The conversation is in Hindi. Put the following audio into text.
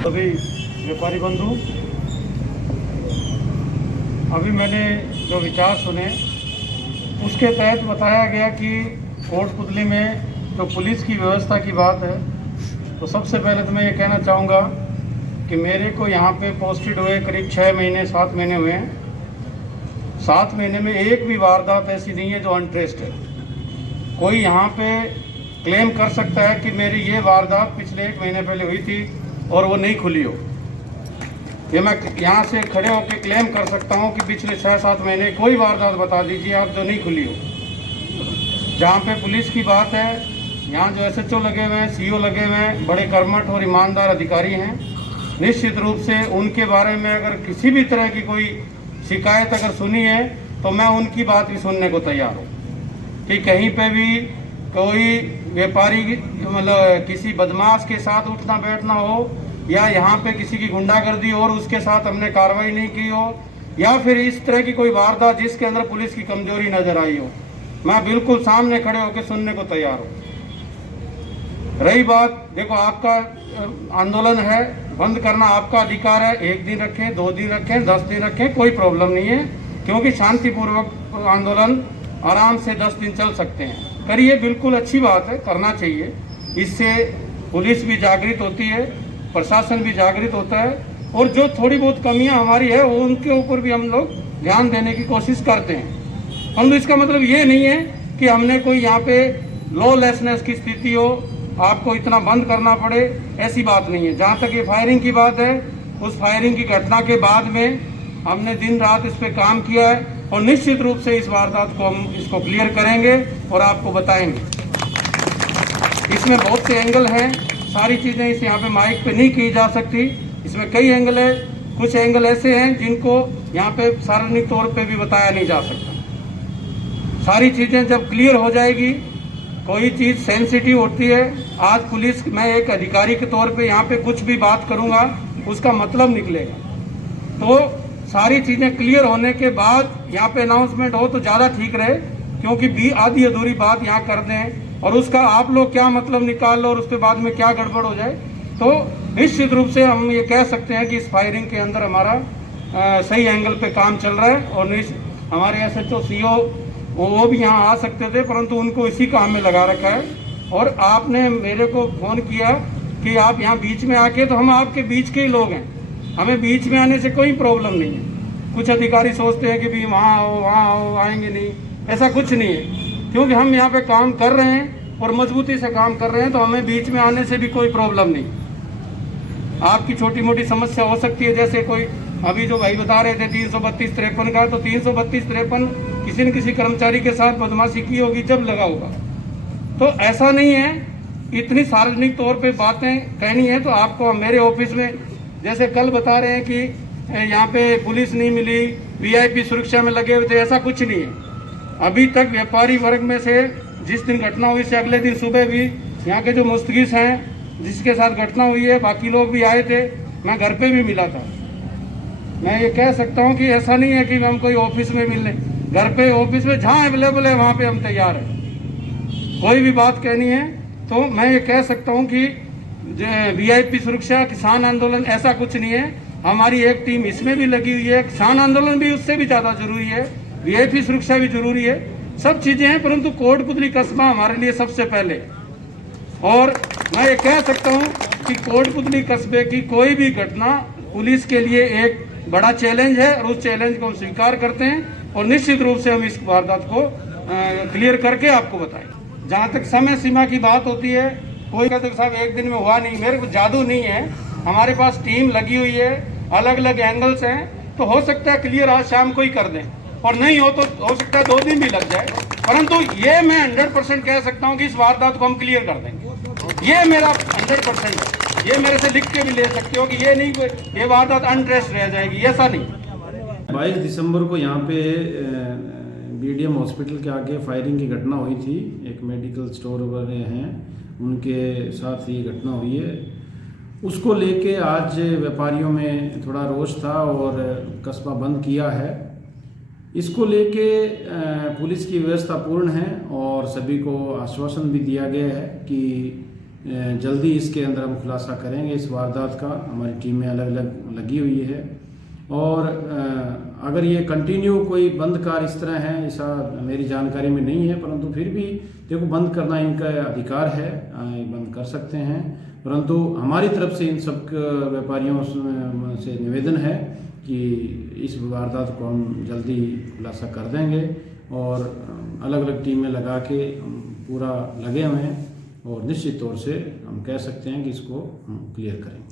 सभी व्यापारी बंधु, अभी मैंने जो विचार सुने उसके तहत बताया गया कि कोटपुतली में जो पुलिस की व्यवस्था की बात है, तो सबसे पहले तो मैं ये कहना चाहूँगा कि मेरे को यहाँ पे पोस्टेड हुए करीब 6 महीने 7 महीने हुए हैं। 7 महीने में एक भी वारदात ऐसी नहीं है जो अनट्रेस्ड है। कोई यहाँ पे क्लेम कर सकता है कि मेरी ये वारदात पिछले 1 महीने पहले हुई थी और वो नहीं खुली हो। ये मैं यहाँ से खड़े होकर क्लेम कर सकता हूँ कि पिछले 6-7 महीने कोई वारदात बता दीजिए आप जो नहीं खुली हो। जहाँ पे पुलिस की बात है, यहाँ जो SHO लगे हुए हैं, CO लगे हुए हैं, बड़े कर्मठ और ईमानदार अधिकारी हैं। निश्चित रूप से उनके बारे में अगर किसी भी तरह की कोई शिकायत अगर सुनी है तो मैं उनकी बात भी सुनने को तैयार हूँ कि कहीं पे भी कोई व्यापारी मतलब किसी बदमाश के साथ उठना बैठना हो, या यहाँ पे किसी की गुंडागर्दी और उसके साथ हमने कार्रवाई नहीं की हो, या फिर इस तरह की कोई वारदात जिसके अंदर पुलिस की कमजोरी नजर आई हो, मैं बिल्कुल सामने खड़े होकर सुनने को तैयार हूँ। रही बात, देखो आपका आंदोलन है, बंद करना आपका अधिकार है। 1 दिन रखें, 2 दिन रखें, 10 दिन रखें, कोई प्रॉब्लम नहीं है, क्योंकि शांतिपूर्वक आंदोलन आराम से 10 दिन चल सकते हैं। करिए, बिल्कुल अच्छी बात है, करना चाहिए। इससे पुलिस भी जागृत होती है, प्रशासन भी जागृत होता है, और जो थोड़ी बहुत कमियां हमारी है वो उनके ऊपर भी हम लोग ध्यान देने की कोशिश करते हैं। परंतु इसका मतलब ये नहीं है कि हमने कोई यहाँ पे लॉलेसनेस की स्थिति हो, आपको इतना बंद करना पड़े, ऐसी बात नहीं है। जहाँ तक ये फायरिंग की बात है, उस फायरिंग की घटना के बाद में हमने दिन रात इस पर काम किया है, और निश्चित रूप से इस वारदात को हम इसको क्लियर करेंगे और आपको बताएंगे। इसमें बहुत से एंगल हैं, सारी चीज़ें इस यहाँ पे माइक पे नहीं की जा सकती। इसमें कई एंगल है, कुछ एंगल ऐसे हैं जिनको यहाँ पे सार्वजनिक तौर पे भी बताया नहीं जा सकता। सारी चीज़ें जब क्लियर हो जाएगी, कोई चीज़ सेंसिटिव होती है। आज पुलिस, मैं एक अधिकारी के तौर पे यहाँ पे कुछ भी बात करूँगा उसका मतलब निकलेगा, तो सारी चीज़ें क्लियर होने के बाद यहाँ पे अनाउंसमेंट हो तो ज़्यादा ठीक रहे, क्योंकि आधी अधूरी बात यहाँ कर दें और उसका आप लोग क्या मतलब निकाल लो और उसके बाद में क्या गड़बड़ हो जाए, तो निश्चित रूप से हम ये कह सकते हैं कि इस फायरिंग के अंदर हमारा सही एंगल पे काम चल रहा है। और हमारे SHO CO वो भी यहाँ आ सकते थे, परंतु उनको इसी काम में लगा रखा है। और आपने मेरे को फ़ोन किया कि आप यहाँ बीच में आके, तो हम आपके बीच के ही लोग हैं, हमें बीच में आने से कोई प्रॉब्लम नहीं है। कुछ अधिकारी सोचते हैं कि भी वहाँ आओ आएंगे नहीं, ऐसा कुछ नहीं है, क्योंकि हम यहाँ पे काम कर रहे हैं और मजबूती से काम कर रहे हैं, तो हमें बीच में आने से भी कोई प्रॉब्लम नहीं। आपकी छोटी मोटी समस्या हो सकती है, जैसे कोई अभी जो भाई बता रहे थे 332-53 का, तो 332-53 किसी न किसी कर्मचारी के साथ बदमाशी की होगी जब लगा होगा, तो ऐसा नहीं है। इतनी सार्वजनिक तौर पे बातें कहनी है तो आपको मेरे ऑफिस में, जैसे कल बता रहे हैं कि यहाँ पे पुलिस नहीं मिली, VIP सुरक्षा में लगे हुए थे, ऐसा कुछ नहीं है। अभी तक व्यापारी वर्ग में से जिस दिन घटना हुई से अगले दिन सुबह भी यहाँ के जो मुस्तगिस हैं जिसके साथ घटना हुई है, बाकी लोग भी आए थे, मैं घर पे भी मिला था। मैं ये कह सकता हूँ कि ऐसा नहीं है कि हम कोई ऑफिस में मिलने, घर पे ऑफिस में जहाँ अवेलेबल है वहाँ पे हम तैयार हैं। कोई भी बात कहनी है तो मैं ये कह सकता हूँ कि VIP सुरक्षा, किसान आंदोलन, ऐसा कुछ नहीं है। हमारी एक टीम इसमें भी लगी हुई है, किसान आंदोलन भी उससे भी ज़्यादा जरूरी है, VIP सुरक्षा भी जरूरी है, सब चीज़ें हैं, परंतु कोटपुतली कस्बा हमारे लिए सबसे पहले। और मैं ये कह सकता हूँ कि कोटपुतली कस्बे की कोई भी घटना पुलिस के लिए एक बड़ा चैलेंज है, और उस चैलेंज को हम स्वीकार करते हैं, और निश्चित रूप से हम इस वारदात को क्लियर करके आपको बताएं। जहाँ तक समय सीमा की बात होती है, कोई कहते हैं साहब 1 दिन में हुआ नहीं, मेरे को जादू नहीं है, हमारे पास टीम लगी हुई है, अलग अलग एंगल्स हैं, तो हो सकता है क्लियर आज शाम को ही कर दें, और नहीं हो तो हो सकता है 2 दिन भी लग जाए, परंतु ये मैं 100% कह सकता हूँ कि इस वारदात को हम क्लियर कर देंगे। ये मेरा 100% है। ये मेरे से लिख के भी ले सकते हो कि ये नहीं, ये वारदात अनट्रेस्ड रह जाएगी, ऐसा नहीं। 22 दिसंबर को यहाँ पे BDM हॉस्पिटल के आगे फायरिंग की घटना हुई थी। एक मेडिकल स्टोर वाले हैं, उनके साथ ये घटना हुई है। उसको लेके आज व्यापारियों में थोड़ा रोष था और कस्बा बंद किया है। इसको लेके पुलिस की व्यवस्था पूर्ण है और सभी को आश्वासन भी दिया गया है कि जल्दी इसके अंदर हम खुलासा करेंगे इस वारदात का। हमारी टीमें अलग अलग लगी हुई है और अगर ये कंटिन्यू कोई बंद कार इस तरह है, ऐसा मेरी जानकारी में नहीं है, परंतु फिर भी देखो बंद करना इनका अधिकार है, बंद कर सकते हैं। परंतु हमारी तरफ से इन सब व्यापारियों से निवेदन है कि इस वारदात को हम जल्दी खुलासा कर देंगे और अलग अलग टीमें लगा के पूरा लगे हुए हैं और निश्चित तौर से हम कह सकते हैं कि इसको हम क्लियर करेंगे।